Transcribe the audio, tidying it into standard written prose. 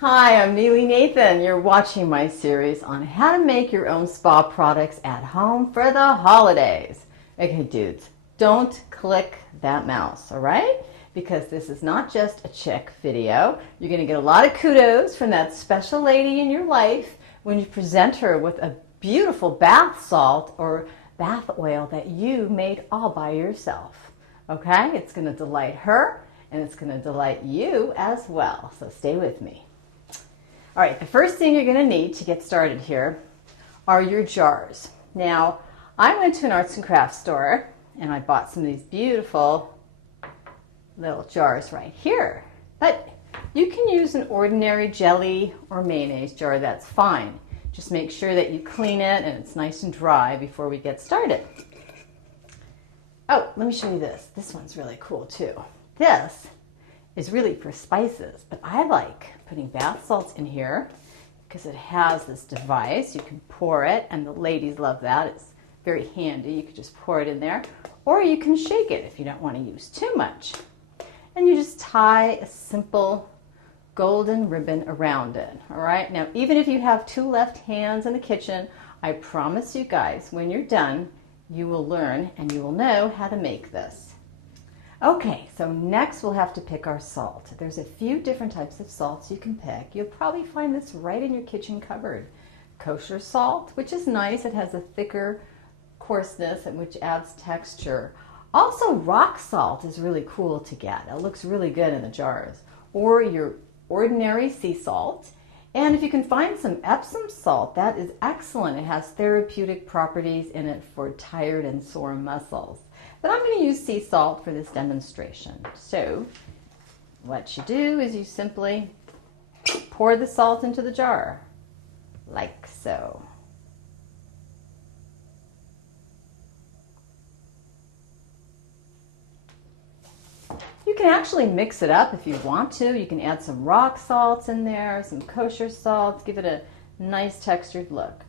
Hi, I'm Neely Nathan. You're watching my series on how to make your own spa products at home for the holidays. Okay, dudes, don't click that mouse, all right? Because this is not just a chick video. You're going to get a lot of kudos from that special lady in your life when you present her with a beautiful bath salt or bath oil that you made all by yourself. Okay? It's going to delight her and it's going to delight you as well. So stay with me. All right, the first thing you're going to need to get started here are your jars. Now, I went to an arts and crafts store and I bought some of these beautiful little jars right here. But you can use an ordinary jelly or mayonnaise jar, that's fine. Just make sure that you clean it and it's nice and dry before we get started. Oh, let me show you this. This one's really cool too. This is really for spices, but I like putting bath salts in here because it has this device. You can pour it, and the ladies love that. It's very handy. You can just pour it in there, or you can shake it if you don't want to use too much. And you just tie a simple golden ribbon around it, all right? Now, even if you have two left hands in the kitchen, I promise you guys, when you're done, you will learn and you will know how to make this. Okay, so next we'll have to pick our salt. There's a few different types of salts you can pick. You'll probably find this right in your kitchen cupboard. Kosher salt, which is nice. It has a thicker coarseness and which adds texture. Also, rock salt is really cool to get. It looks really good in the jars. Or your ordinary sea salt. And if you can find some Epsom salt, that is excellent. It has therapeutic properties in it for tired and sore muscles. But I'm going to use sea salt for this demonstration. So what you do is you simply pour the salt into the jar, like so. You can actually mix it up if you want to. You can add some rock salts in there, some kosher salts, give it a nice textured look.